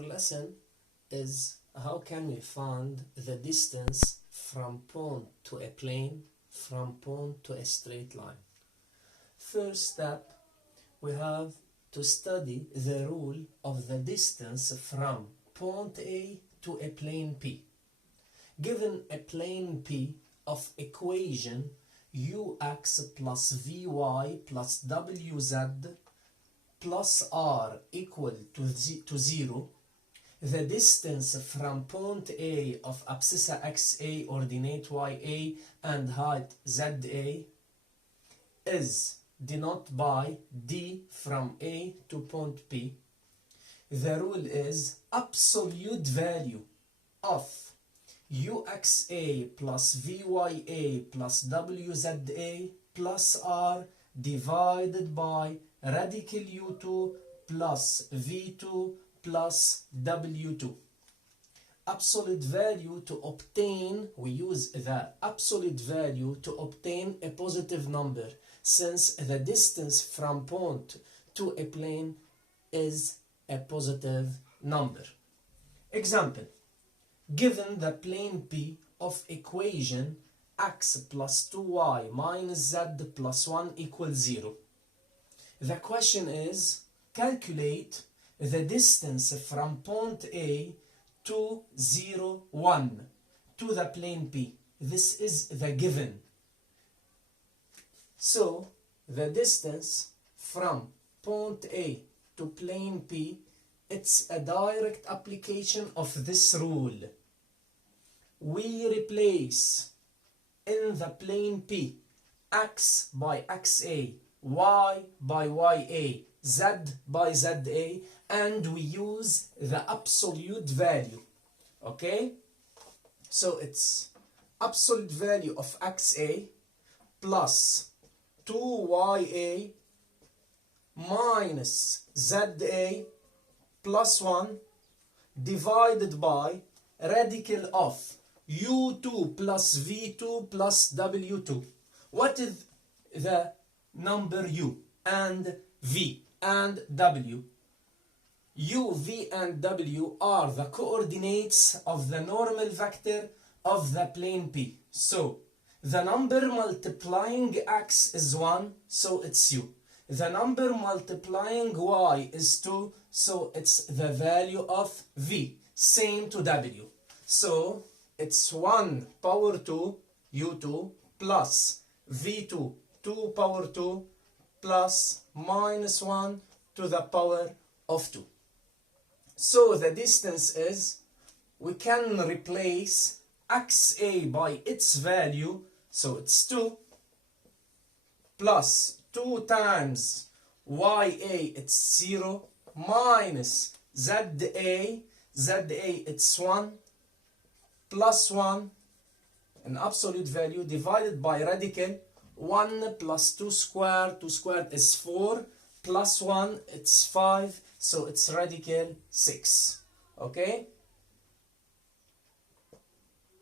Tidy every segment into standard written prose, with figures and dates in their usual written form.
our lesson is how can we find the distance from point to a plane, from point to a straight line. First step, we have to study the rule of the distance from point A to a plane P. Given a plane P of equation ux plus vy plus wz plus r equal to 0, the distance from point A of abscissa xa, ordinate ya, and height za is denoted by d from A to point P. The rule is absolute value of uxa plus vya plus wza plus r divided by radical u2 plus v2 plus w2. Absolute value to obtain, we use the absolute value to obtain a positive number, since the distance from point to a plane is a positive number. Example, given the plane P of equation x plus 2y minus z plus 1 equals 0. The question is, calculate the distance from point A to 0, 1 to the plane P. This is the given. So, the distance from point A to plane P, it's a direct application of this rule. We replace in the plane P x by xa, y by ya, z by za, and we use the absolute value. Okay? So it's absolute value of xa plus 2ya minus za plus 1 divided by radical of u2 plus v2 plus w2. What is the number u and v and w? U, v and w are the coordinates of the normal vector of the plane P. So the number multiplying x is 1, so it's u. The number multiplying y is 2, so it's the value of v. Same to w. So it's 1 power 2 u2 plus v2 2 power 2 plus minus 1 to the power of 2. So the distance is, we can replace xa by its value, so it's 2 plus 2 times ya, it's 0, minus za, it's 1, plus 1, an absolute value, divided by radical 1 plus 2 squared is 4, plus 1, it's 5, so it's radical 6. Okay?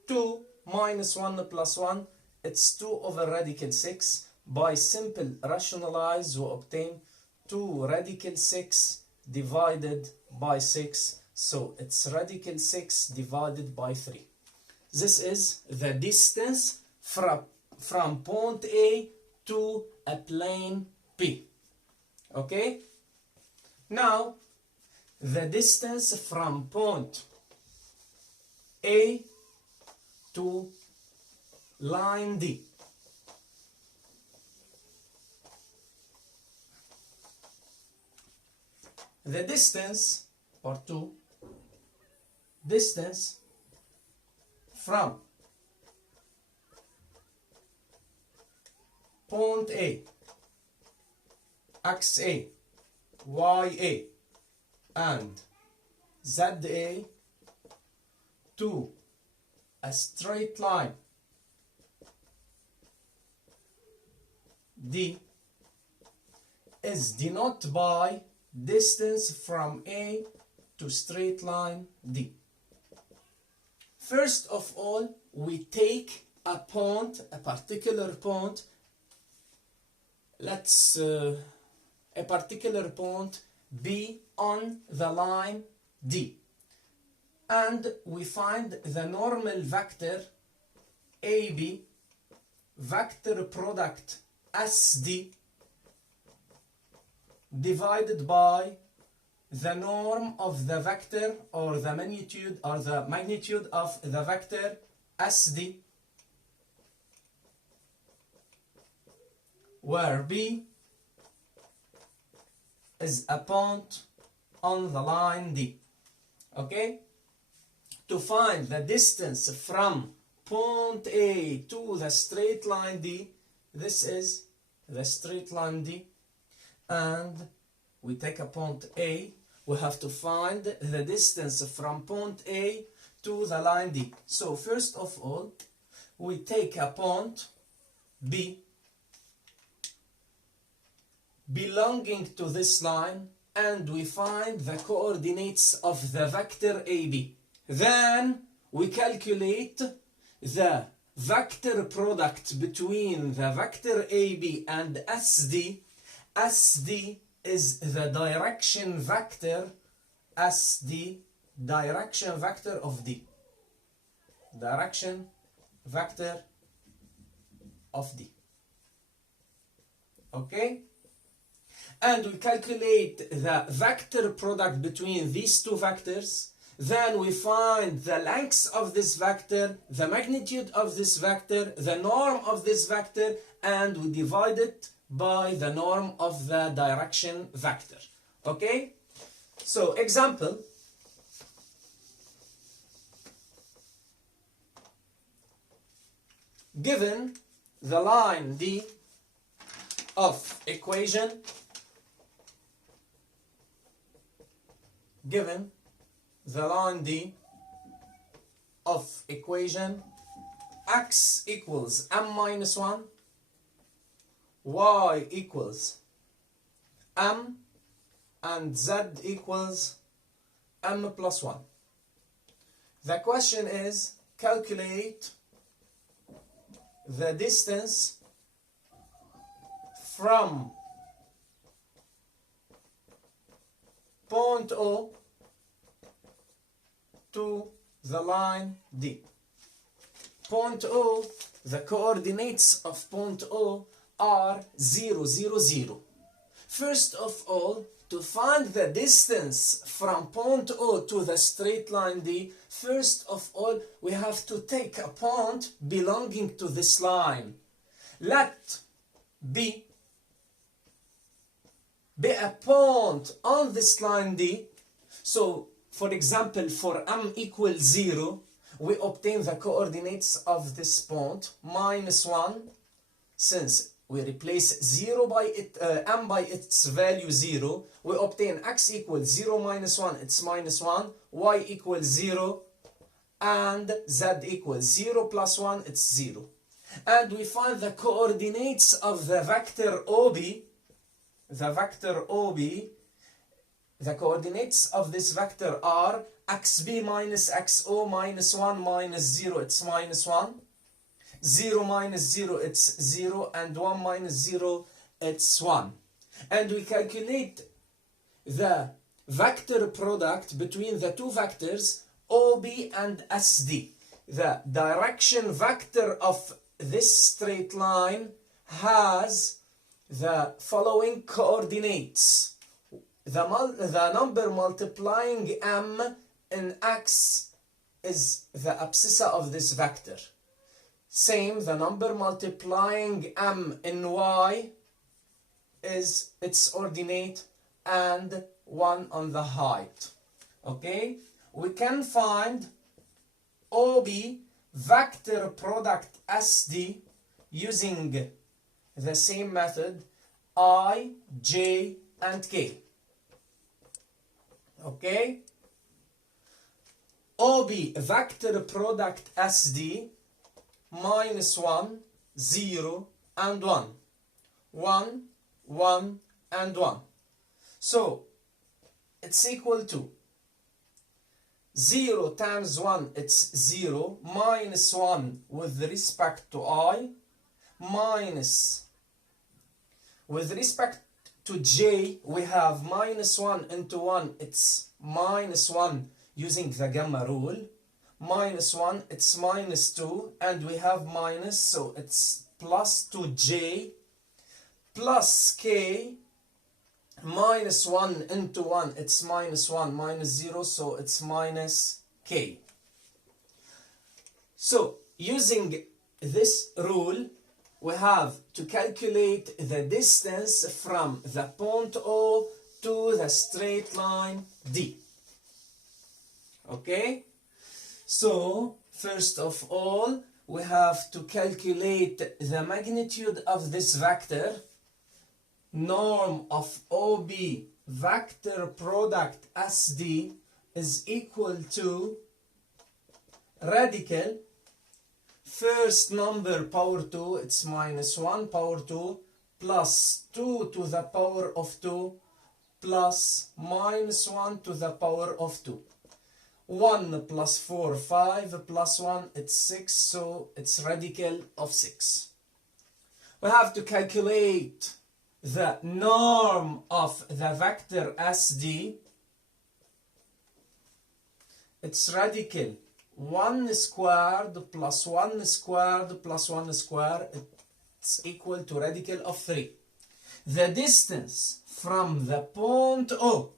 2 minus 1 plus 1, it's 2 over radical 6. By simple rationalize, we obtain 2 radical 6 divided by 6, so it's radical 6 divided by 3. This is the distance from point A to a plane P. Okay? Now, the distance from point A to line D. The distance, part 2, distance from point A, xa, ya, and za to a straight line D is denoted by distance from A to straight line D. First of all, we take a point, a particular point. Let's a particular point B on the line D. and we find the normal vector AB, vector product SD, divided by the norm of the vector, or the magnitude of the vector SD, where B is a point on the line D. Okay? To find the distance from point A to the straight line D, this is the straight line D, and we take a point A, we have to find the distance from point A to the line D. So first of all, we take a point B belonging to this line, and we find the coordinates of the vector AB. Then we calculate the vector product between the vector AB and SD. SD is the direction vector, SD, direction vector of D. Direction vector of D. Okay? And we calculate the vector product between these two vectors. Then we find the lengths of this vector, the magnitude of this vector, the norm of this vector, and we divide it by the norm of the direction vector. Okay? So, example. Given the line D of equation, given the line D of equation, x equals m minus 1, y equals m, and z equals m plus 1. The question is, calculate the distance from point O to the line D. Point O, the coordinates of point O are 0, 0, 0. First of all, to find the distance from point O to the straight line D, first of all, we have to take a point belonging to this line. Let B be a point on this line D. So, for example, for m equals 0, we obtain the coordinates of this point, minus 1, since we replace 0 by it, m by its value 0, we obtain x equals 0 minus 1, it's minus 1, y equals 0, and z equals 0 plus 1, it's 0. And we find the coordinates of the vector OB, the vector OB, the coordinates of this vector are xb minus xo minus 1 minus 0, it's minus 1. 0 minus 0, it's 0, and 1 minus 0, it's 1. And we calculate the vector product between the two vectors, OB and SD. The direction vector of this straight line has the following coordinates. The number multiplying m in x is the abscissa of this vector. Same, the number multiplying m in y is its ordinate, and 1 on the height. Okay? We can find OB vector product SD using the same method, I, J, and K. Okay? OB vector product SD, minus 1, 0, and 1. 1, 1, and 1. So, it's equal to 0 times 1, it's 0, minus 1 with respect to I, minus, with respect to J, we have minus 1 into 1, it's minus 1 using the gamma rule. Minus 1, it's minus 2, and we have minus, so it's plus 2j plus k. Minus 1 into 1, it's minus 1, minus 0, so it's minus k. So using this rule, we have to calculate the distance from the point O to the straight line D. Okay? So, first of all, we have to calculate the magnitude of this vector. Norm of OB vector product SD is equal to radical first number power 2, it's minus 1 power 2 plus 2 to the power of 2 plus minus 1 to the power of 2. 1 plus 4, 5 plus 1, it's 6, so it's radical of 6. We have to calculate the norm of the vector SD. It's radical 1 squared plus 1 squared plus 1 squared, it's equal to radical of 3. The distance from the point O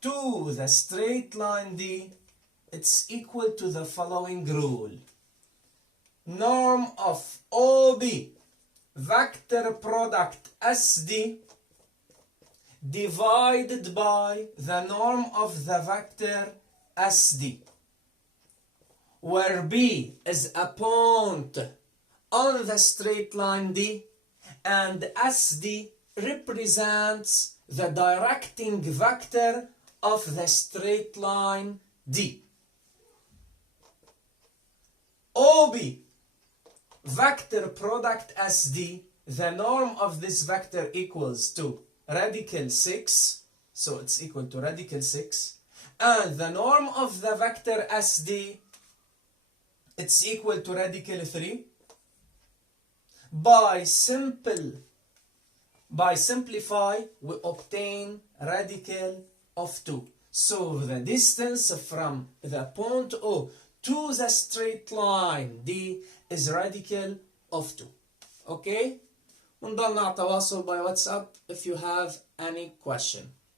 to the straight line D, it's equal to the following rule. Norm of OB vector product SD divided by the norm of the vector SD, where B is a point on the straight line D and SD represents the directing vector of the straight line D. OB vector product SD, the norm of this vector equals to radical 6, so it's equal to radical 6, and the norm of the vector SD, it's equal to radical 3. By simplify, we obtain radical of 2. So the distance from the point O to the straight line D is radical of 2. Okay? ونضلنا على تواصل by WhatsApp if you have any question.